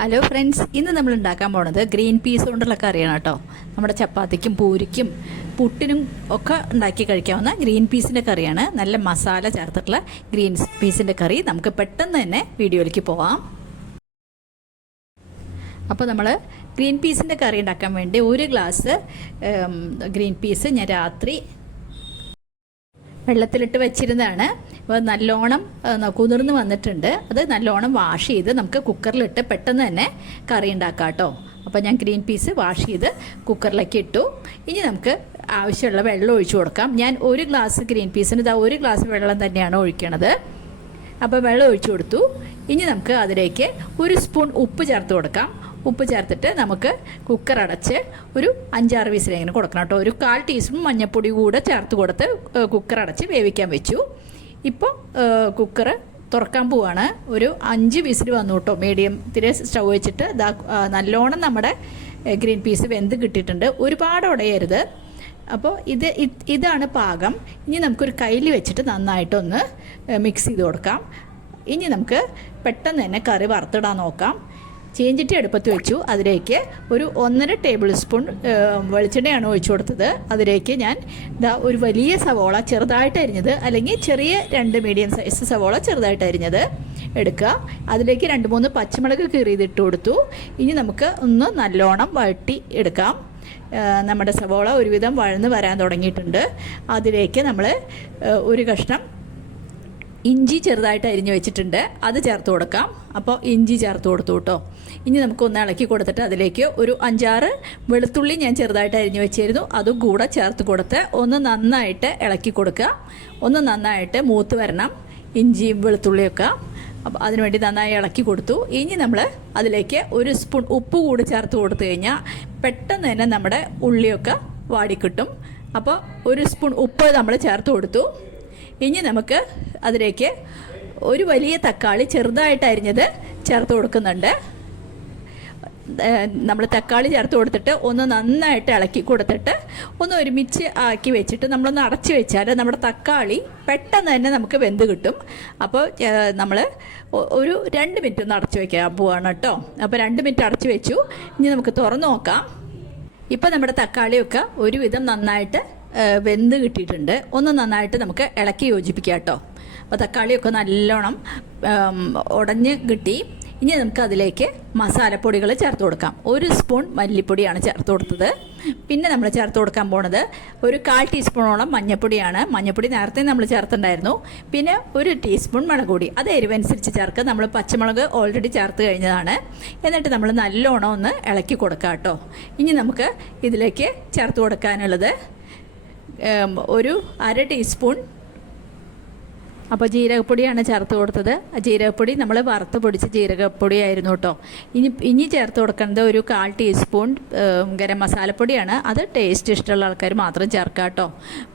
Hello friends ഇന്ന് നമ്മൾ ഉണ്ടാക്കാൻ പോണത് ഗ്രീൻ പീസ് കൊണ്ടുള്ള കറിയാണ് കേട്ടോ. നമ്മുടെ ചപ്പാത്തിക്കും പൂരിക്കും പുട്ടിനും ഒക്കെ ഉണ്ടാക്കി കഴിക്കാവുന്ന ഗ്രീൻ പീസിന്റെ കറിയാണ്. നല്ല മസാല ചേർത്തിട്ടുള്ള ഗ്രീൻ പീസിന്റെ കറി. നമുക്ക് പെട്ടെന്ന് തന്നെ വീഡിയോയിലേക്ക് പോവാം. അപ്പോൾ നമ്മൾ ഗ്രീൻ പീസിന്റെ കറി ഉണ്ടാക്കാൻ വേണ്ടി ഒരു ഗ്ലാസ് ഗ്രീൻ പീസ് ഞാൻ രാത്രി വെള്ളത്തിലിട്ട് വെച്ചിരുന്നതാണ്. അപ്പോൾ നല്ലോണം കുതിർന്ന് വന്നിട്ടുണ്ട്. അത് നല്ലോണം വാഷ് ചെയ്ത് നമുക്ക് കുക്കറിലിട്ട് പെട്ടെന്ന് തന്നെ കറി ഉണ്ടാക്കാം കേട്ടോ. അപ്പോൾ ഞാൻ ഗ്രീൻ പീസ് വാഷ് ചെയ്ത് കുക്കറിലേക്ക് ഇട്ടു. ഇനി നമുക്ക് ആവശ്യമുള്ള വെള്ളം ഒഴിച്ചു കൊടുക്കാം. ഞാൻ ഒരു ഗ്ലാസ് ഗ്രീൻ പീസിന് ഇതാ ഒരു ഗ്ലാസ് വെള്ളം തന്നെയാണ് ഒഴിക്കണത്. അപ്പോൾ വെള്ളം ഒഴിച്ചു കൊടുത്തു. ഇനി നമുക്ക് അതിലേക്ക് ഒരു സ്പൂൺ ഉപ്പ് ചേർത്ത് കൊടുക്കാം. ഉപ്പ് ചേർത്തിട്ട് നമുക്ക് കുക്കർ അടച്ച് ഒരു അഞ്ചാറ് വിസിലിങ്ങനെ കൊടുക്കണം കേട്ടോ. ഒരു കാൽ ടീസ്പൂൺ മഞ്ഞൾപ്പൊടി കൂടെ ചേർത്ത് കൊടുത്ത് കുക്കർ അടച്ച് വേവിക്കാൻ വെച്ചു. ഇപ്പോൾ കുക്കർ തുറക്കാൻ പോവാണ്. ഒരു അഞ്ച് വിസിൽ വന്നു കേട്ടോ. മീഡിയത്തിൽ സ്റ്റൗ വെച്ചിട്ട് ഇതാ നല്ലോണം നമ്മുടെ ഗ്രീൻ പീസ് വെന്ത് കിട്ടിയിട്ടുണ്ട്. ഒരുപാട് ഉടയരുത്. അപ്പോൾ ഇത് ഇത് ഇതാണ് പാകം. ഇനി നമുക്കൊരു കയ്യിൽ വെച്ചിട്ട് നന്നായിട്ടൊന്ന് മിക്സ് ചെയ്ത് കൊടുക്കാം. ഇനി നമുക്ക് പെട്ടെന്ന് തന്നെ കറി വറുത്തിടാൻ നോക്കാം. ചീഞ്ചിട്ടി അടുപ്പത്ത് വെച്ചു. അതിലേക്ക് ഒരു ഒന്നര ടേബിൾ സ്പൂൺ വെളിച്ചെണ്ണയാണ് ഒഴിച്ചു കൊടുത്തത്. അതിലേക്ക് ഞാൻ ഇതാ ഒരു വലിയ സവോള ചെറുതായിട്ട് അരിഞ്ഞത് അല്ലെങ്കിൽ ചെറിയ രണ്ട് മീഡിയം സൈസ് സവോള ചെറുതായിട്ട് അരിഞ്ഞത് എടുക്കുക. അതിലേക്ക് രണ്ട് മൂന്ന് പച്ചമുളക് കീറിയതിട്ട് കൊടുത്തു. ഇനി നമുക്ക് ഒന്ന് നല്ലോണം വഴട്ടി എടുക്കാം. നമ്മുടെ സവോള ഒരുവിധം വഴന്ന് വരാൻ തുടങ്ങിയിട്ടുണ്ട്. അതിലേക്ക് നമ്മൾ ഒരു കഷ്ണം ഇഞ്ചി ചെറുതായിട്ട് അരിഞ്ഞു വെച്ചിട്ടുണ്ട്. അത് ചേർത്ത് കൊടുക്കാം. അപ്പോൾ ഇഞ്ചി ചേർത്ത് കൊടുത്തു കേട്ടോ. ഇനി നമുക്കൊന്ന് ഇളക്കി കൊടുത്തിട്ട് അതിലേക്ക് ഒരു അഞ്ചാറ് വെളുത്തുള്ളി ഞാൻ ചെറുതായിട്ട് അരിഞ്ഞു വെച്ചിരുന്നു. അതും കൂടെ ചേർത്ത് കൊടുത്ത് ഒന്ന് നന്നായിട്ട് ഇളക്കി കൊടുക്കുക. ഒന്ന് നന്നായിട്ട് മൂത്ത് വരണം. ഇഞ്ചിയും വെളുത്തുള്ളിയൊക്കെ അപ്പോൾ അതിനുവേണ്ടി നന്നായി ഇളക്കി കൊടുത്തു. ഇനി നമ്മൾ അതിലേക്ക് ഒരു സ്പൂൺ ഉപ്പ് കൂടി ചേർത്ത് കൊടുത്തു കഴിഞ്ഞാൽ പെട്ടെന്ന് തന്നെ നമ്മുടെ ഉള്ളിയൊക്കെ വാടിക്കിട്ടും അപ്പോൾ ഒരു സ്പൂൺ ഉപ്പ് നമ്മൾ ചേർത്ത് കൊടുത്തു. ഇനി നമുക്ക് അതിലേക്ക് ഒരു വലിയ തക്കാളി ചെറുതായിട്ട് അരിഞ്ഞത് ചേർത്ത് കൊടുക്കുന്നുണ്ട്. നമ്മൾ തക്കാളി ചേർത്ത് കൊടുത്തിട്ട് ഒന്ന് നന്നായിട്ട് ഇളക്കി കൊടുത്തിട്ട് ഒന്ന് ഒരുമിച്ച് ആക്കി വെച്ചിട്ട് നമ്മളൊന്ന് അടച്ചു വെച്ചാൽ നമ്മുടെ തക്കാളി പെട്ടെന്ന് തന്നെ നമുക്ക് വെന്ത് കിട്ടും. അപ്പോൾ നമ്മൾ ഒരു രണ്ട് മിനിറ്റ് ഒന്ന് അടച്ചു വെക്കാൻ പോവാണ് കേട്ടോ. അപ്പോൾ രണ്ട് മിനിറ്റ് അടച്ചു വെച്ചു. ഇനി നമുക്ക് തുറന്നു നോക്കാം. ഇപ്പം നമ്മുടെ തക്കാളിയൊക്കെ ഒരുവിധം നന്നായിട്ട് വെന്ത് കിട്ടിയിട്ടുണ്ട്. ഒന്ന് നന്നായിട്ട് നമുക്ക് ഇളക്കി യോജിപ്പിക്കാം കേട്ടോ. അപ്പോൾ തക്കാളിയൊക്കെ നല്ലോണം ഉടഞ്ഞ് കിട്ടി. ഇനി നമുക്ക് അതിലേക്ക് മസാലപ്പൊടികൾ ചേർത്ത് കൊടുക്കാം. ഒരു സ്പൂൺ മല്ലിപ്പൊടിയാണ് ചേർത്ത് കൊടുത്തത്. പിന്നെ നമ്മൾ ചേർത്ത് കൊടുക്കാൻ പോണത് ഒരു കാൽ ടീസ്പൂണോളം മഞ്ഞൾപ്പൊടിയാണ് മഞ്ഞൾപ്പൊടി നേരത്തെ നമ്മൾ ചേർത്തിട്ടുണ്ടായിരുന്നു. പിന്നെ ഒരു ടീസ്പൂൺ മുളക് പൊടി. അത് എരിവനുസരിച്ച് ചേർക്കുക. നമ്മൾ പച്ചമുളക് ഓൾറെഡി ചേർത്ത് കഴിഞ്ഞതാണ്. എന്നിട്ട് നമ്മൾ നല്ലോണം ഒന്ന് ഇളക്കി കൊടുക്കാം കേട്ടോ. ഇനി നമുക്ക് ഇതിലേക്ക് ചേർത്ത് കൊടുക്കാനുള്ളത് ഒരു അര ടീസ്പൂൺ അപ്പോൾ ജീരകപ്പൊടിയാണ് ചേർത്ത് കൊടുത്തത്. ജീരകപ്പൊടി നമ്മൾ വറുത്ത് പൊടിച്ച ജീരകപ്പൊടിയായിരുന്നു കേട്ടോ. ഇനി ഇനി ചേർത്ത് കൊടുക്കേണ്ടത് ഒരു കാൽ ടീസ്പൂൺ ഗരം മസാലപ്പൊടിയാണ്. അത് ടേസ്റ്റ് ഇഷ്ടമുള്ള ആൾക്കാർ മാത്രം ചേർക്കുക കേട്ടോ.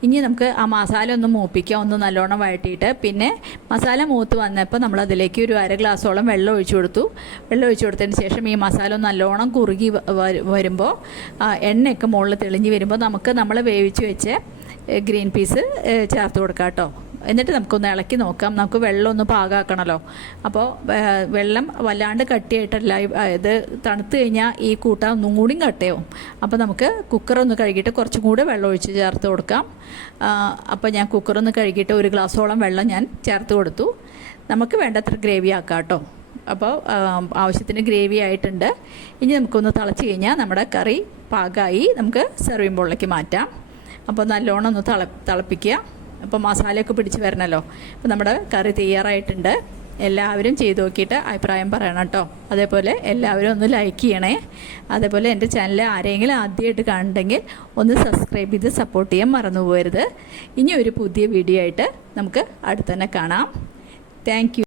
ഇനി നമുക്ക് ആ മസാല ഒന്ന് മൂപ്പിക്കാം ഒന്ന് നല്ലോണം വഴറ്റിയിട്ട്. പിന്നെ മസാല മൂത്ത് വന്നപ്പോൾ നമ്മൾ അതിലേക്ക് ഒരു അര ഗ്ലാസ്സോളം വെള്ളം ഒഴിച്ചു കൊടുത്തു. വെള്ളം ഒഴിച്ചു കൊടുത്തതിന് ശേഷം ഈ മസാല നല്ലോണം കുറുകി വരുമ്പോൾ എണ്ണയൊക്കെ മുകളിൽ തെളിഞ്ഞ് വരുമ്പോൾ നമുക്ക് നമ്മൾ വേവിച്ച് വെച്ച് ഗ്രീൻ പീസ് ചേർത്ത് കൊടുക്കാം കേട്ടോ. എന്നിട്ട് നമുക്കൊന്ന് ഇളക്കി നോക്കാം. നമുക്ക് വെള്ളം ഒന്ന് പാകാക്കണമല്ലോ അപ്പോൾ വെള്ളം വല്ലാണ്ട് കട്ടിയായിട്ടല്ല. ഇത് തണുത്ത് കഴിഞ്ഞാൽ ഈ കൂട്ട ഒന്നും കൂടിയും കട്ടയാവും. അപ്പോൾ നമുക്ക് കുക്കറൊന്ന് കഴുകിയിട്ട് കുറച്ചും കൂടെ വെള്ളം ഒഴിച്ച് ചേർത്ത് കൊടുക്കാം. അപ്പോൾ ഞാൻ കുക്കറൊന്ന് കഴുകിയിട്ട് ഒരു ഗ്ലാസ്സോളം വെള്ളം ഞാൻ ചേർത്ത് കൊടുത്തു. നമുക്ക് വേണ്ടത്ര ഗ്രേവി ആക്കാം കേട്ടോ. അപ്പോൾ ആവശ്യത്തിന് ഗ്രേവി ആയിട്ടുണ്ട്. ഇനി നമുക്കൊന്ന് തിളച്ച് കഴിഞ്ഞാൽ നമ്മുടെ കറി പാകമായി നമുക്ക് സെർവിംഗ് ബോളിലേക്ക് മാറ്റാം. അപ്പോൾ നല്ലോണം ഒന്ന് തിള തിളപ്പിക്കുക. അപ്പോൾ മസാലയൊക്കെ പിടിച്ച് വരണമല്ലോ അപ്പോൾ നമ്മുടെ കറി തയ്യാറായിട്ടുണ്ട്. എല്ലാവരും ചെയ്ത് നോക്കിയിട്ട് അഭിപ്രായം പറയണം കേട്ടോ. അതേപോലെ എല്ലാവരും ഒന്ന് ലൈക്ക് ചെയ്യണേ. അതേപോലെ എന്റെ ചാനൽ ആരെങ്കിലും ആദ്യമായിട്ട് കാണുന്നുണ്ടെങ്കിൽ ഒന്ന് സബ്സ്ക്രൈബ് ചെയ്ത് സപ്പോർട്ട് ചെയ്യാൻ മറന്നു പോകരുത്. ഇനി ഒരു പുതിയ വീഡിയോ ആയിട്ട് നമുക്ക് അടുത്ത് തന്നെ കാണാം താങ്ക്